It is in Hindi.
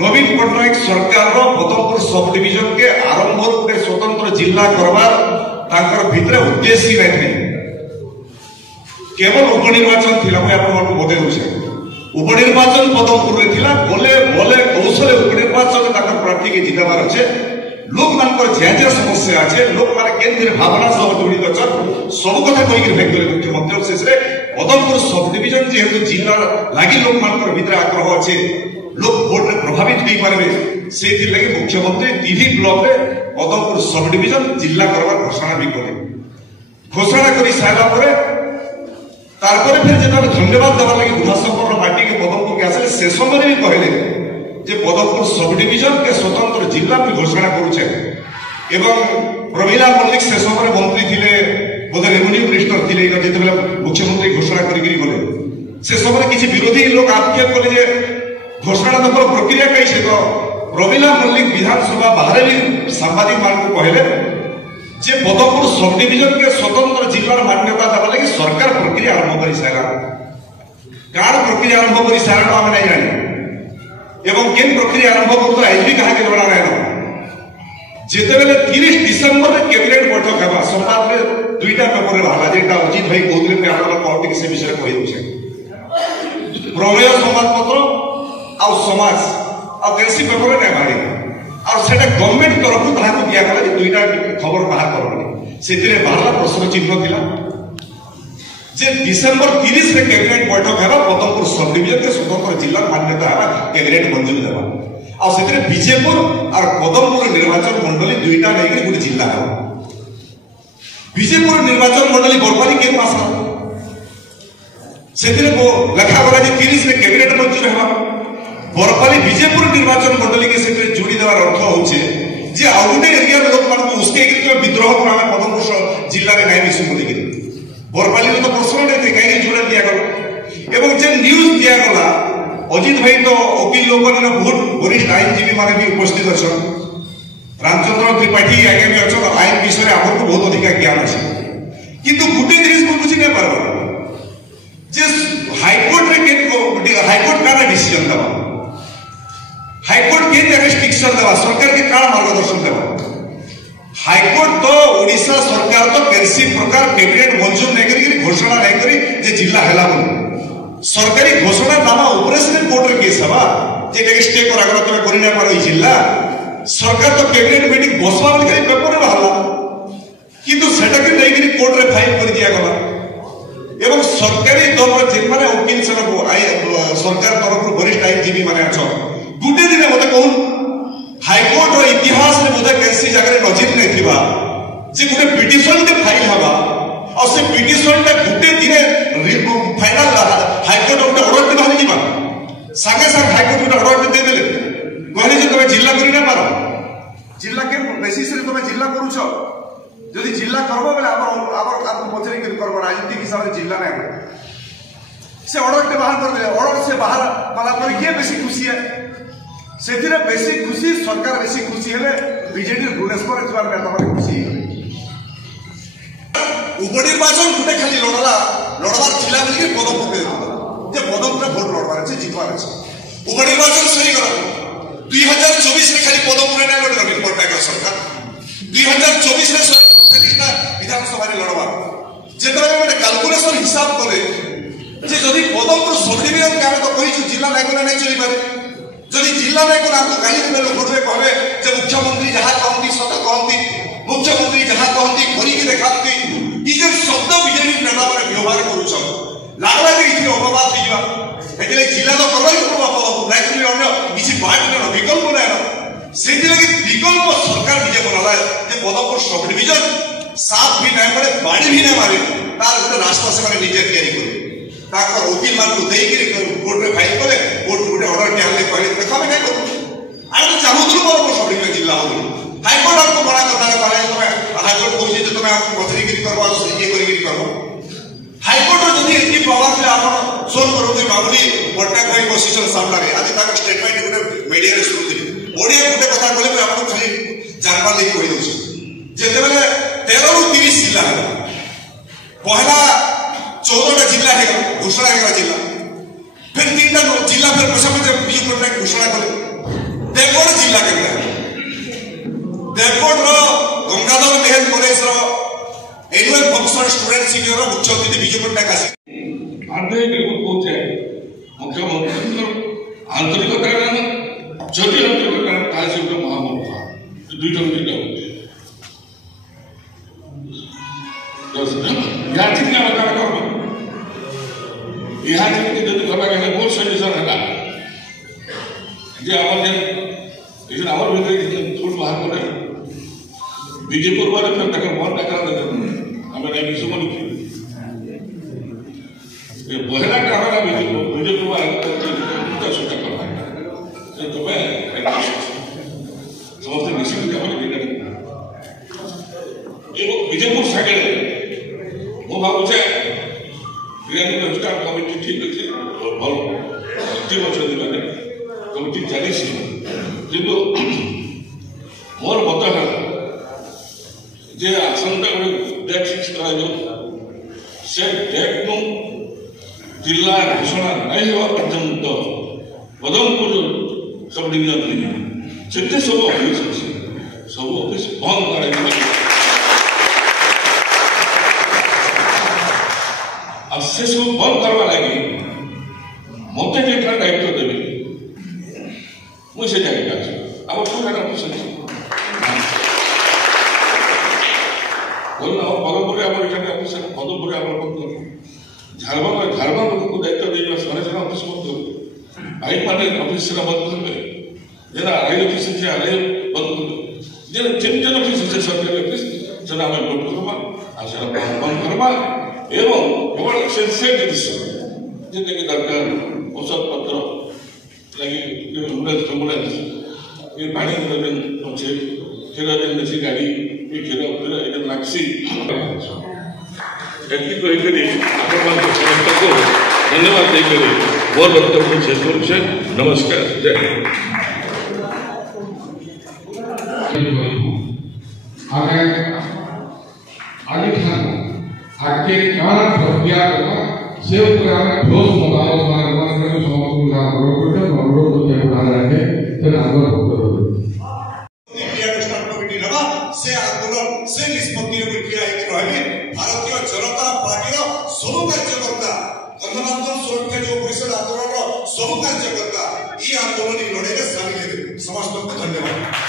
नवीन पट्टनायक सरकार पदमपुर सब डिविजन के आरंभ गोटे स्वतंत्र जिला करवार भितर उद्देश्य नहीं केवल उपनिर्वाचन थिला बोधे उपनिर्वाचन पदमपुर बोले बोले कौशल उपनिर्वाचन प्रार्थी के जितबार अच्छे लोक मान ज्या समस्या अच्छे लोक मैंने भावना सह जड़ित अच्छा सब कथा कहीकि मुख्यमंत्री शेष पदमपुर सब डिविजन जेहेतु जिला लगी लोक मान भीतर आग्रह अच्छे लोक भोट प्रभावित हो पारे से मुख्यमंत्री 3 ब्लॉक रे पदमपुर सब डिविजन जिला करवार घोषणा भी कले घोषणा कर सारा फिर जो धन्यवाद देवार लगे उमाशंकर पार्टी के पदमपुर के आसे से समय भी कहले जे पदमपुर सब डिविजन के स्वतंत्र जिला भी घोषणा करुचे एवं प्रमीला मल्लिक से समय मंत्री थे बोधे रेवेन्यू मिनिस्टर थे जिते मुख्यमंत्री घोषणा करके गले से समय किसी विरोधी लोग आक्षेप कले घोषणा तो प्रक्रिया कही तो प्रमीला मल्लिक विधानसभा बाहर भी सांबादिक मान को कहले जे पदमपुर सब डिविजन के स्वतंत्र जिलार मान्यता देवा लगी सरकार प्रक्रिया आरंभ कर सारा काण प्रक्रिया आरंभ कर सारा आम नहीं जानी एवं केन प्रक्रिया आरंभ कर आज भी कहा जଣା नहीं जिते बेले 30 डिसेंबर कैबिनेट बैठक है संवाद में 2टा पेपर बाहर जेटा अजित भाई कहते कहते से विषय कही दूसरे प्रमेय संवाद पत्र आ समाज आ देशी पेपर नहीं बाहर और सेटा गवर्नमेंट तरफ ताकू दिगला 2टा खबर बाहर करनी से बाहर प्रश्न चिन्ह थिला जे डिसेंबर 30 रे कैबिनेट बैठक है पदमपुर सब डिविजन के स्वतंत्र जिला मान्यता है कैबिनेट मंजूरी देवा और से विजयपुर और पदमपुर निर्वाचन मंडली 2टा नहीं गोटे जिला है विजयपुर निर्वाचन मंडली बरपाली के पास से लेखा गला 30 रे कैबिनेट मंजूर है बरपाली विजयपुर निर्वाचन मंडली के से जोड़ी देवार अर्थ होचे जे आ गोटे एरिया लोक मान उसके विद्रोह को पदमपुर जिले में नहीं मिसू बोलिक बरपाली में तो प्रश्न नहीं थे कहीं जोड़ा दिया गला एवं जे न्यूज दिया गला अजित भाई तो वकील लोग बहुत वरिष्ठ आईनजीवी माने भी उपस्थित अच्छा रामचंद्र त्रिपाठी आगे भी अच्छा आईन विषय आपको बहुत अधिक ज्ञान अच्छे किंतु गोटे जिनिस को बुझी नहीं पार जे हाईकोर्ट का डिसीजन देवा हाईकोर्ट के रेस्ट्रिक्शन देवा सरकार के काल मार्गदर्शन देवा हाईकोर्ट तो ओडिशा सरकार तो कैसी प्रकार कैबिनेट मंजूर नहीं करी घोषणा नहीं करी जे जिला हैला बोली सरकारी घोषणा नामा ऊपर से कोर्ट रे केस हवा जे स्टे कर आगर तमे करि ना पारो जिला सरकार तो कैबिनेट मीटिंग बसवा वाली करी पेपर रे बाहरला किंतु सेटा के नहीं करी कोर्ट रे फाइल कर दिया गला एवं सरकारी दल जे माने वकील सब सरकार तरफ वरिष्ठ आईनजीवी माने अच्छा गुटे दिन मत कहून हाईकोर्ट रो इतिहास रे मत कैसी जगह नजर नहीं थिबा जे गुटे पिटिशन के फाइल हवा और से पिटिशन टा गुटे दिन फाइनल हाईकोर्ट गोटे ऑर्डर दे बाहर जीवा संगे संग हाईकोर्ट गोटे ऑर्डर दे देले कहले जे तमे जिला करि ना पारो जिला के बेसिस रे तमे जिला करूछो जदि जिला करबो बेले आबर काम पचरी के करबो राजनीतिक हिसाब से जिला नहीं से ऑर्डर के बाहर कर दे ऑर्डर से बाहर माला पर ये बेसी खुशी है सेथिरे बेसी खुशी सरकार बेसी खुशी हेले बीजेडी भुवनेश्वर जबार नेता माने खुशी उपनिर्वाचन गुटे खाली लड़वार थिला बोली के पदमपुर जे पदमपुर भोट लड़वार আছে जितवार আছে उपनिर्वाचन सही गला 2024 रे खाली पदमपुर नै लड़ नवीन पट्टनायक सरकार 2024 रे 47टा विधानसभा रे लड़वा जेतरा गोटे कैलकुलेशन हिसाब करे जे जदी पदमपुर सब डिविजन का तो कहि जिला नै कोना नै चली पारे जदि जिला में को आपको गाली देवे लोग कहवे जे मुख्यमंत्री जहाँ कहती सत कहती मुख्यमंत्री जहाँ कहती घरिकी देखाती ई जे शब्द बीजेपी नेता माने व्यवहार करूछन लागला जे इथि अपवाद दिवा एतले जिला तो करबाई पड़बा पदमपुर नै करी अन्य किछि बात न विकल्प नै सेति लगी विकल्प सरकार दिजे बनाला जे पदमपुर सब डिविजन साफ भी नै पड़े बाड़ी भी नै मारे तार गोटे रास्ता से माने निजे तैयारी करे ताकर वकील मान को देई के कोर्ट में फाइल करे कोर्ट गोटे ऑर्डर के आले कहले देखा मैं नहीं करू आ तो चाहूतलु पर सब डिविजन जिला हो हाईकोर्ट आपको बड़ा करना पाले तुम हाईकोर्ट कहै जे तुम आपको पथरी गिरी करबा ये करी गिरी करबो हाईकोर्ट जदि एति पावर से आपण सोन करू कि बाबुली पट्टनायक भाई पोजीशन सामना रे आदि ताक स्टेटमेंट गोटे मीडिया रे सुन दिली ओडिया गोटे कथा कहले आपको खाली जानबा ले कहि दउछ जेते बेले 13 रु 30 जिला है पहला 14टा जिला है घोषणा है जिला फिर 3टा जिला फिर प्रशासन बीजू पट्टनायक घोषणा करे देवगढ़ जिला के Deogarh Gangadhar Meher college annual function student senior मुख्य अतिथि विजय पट्टनायक आसी मुख्यमंत्री आंतरिकता जदि आंतरिकता ताले से महामूर्ख दुईटा मिले जब मोर सजेशन है आमर भीतर थोड़ बाहर करे बीजेपी वाले मन डाका आम विषम लिखी बहला टाका बीजेपी तुम्हें समस्त मिसिंग विजयपुर साइड मु भावुचे कमिटी ठीक अच्छे भल एक्टिव अच्छा कमिटी चली किंतु मोर मत है जे आसंता गोटे डेट फिक्स कर से डेट नु जिला घोषणा नहीं हुआ पर्यंत पदमपुर सब डिविजन जिते सब ऑफिस अच्छे सब ऑफिस बंद कर से सब बंद करवा लगी मत दायित्व देवी मुझे पदमपुर पदमपुर झारबा लोक दायित्व देना ऑफिस बंद कर आई मान ऑफिस बंद करेंगे जेना आरआई ऑफिस अच्छे आरआई बंद कर जेन ऑफिस अच्छे सरकारी ऑफिस से आम भोट करवा बंद करवा एवं केवल एसेंशियल जिनिस जिनके दरकार औषध पत्र लगे एम्बुलेंस ये पानी अच्छे क्षीर देसी गाड़ी ये क्षीर ये लाक्सी समस्त को धन्यवाद देकर मोर वक्तव्य शेष करुचे नमस्कार जय आगे क्या प्रक्रिया से ठोस भारतीय जनता पार्टी सब कार्यकर्ता गणतंत्र सुरक्षा जो परिषद आंदोलन सब कार्यकर्ता ये आंदोलन लड़ाई में सामिल समस्त को धन्यवाद।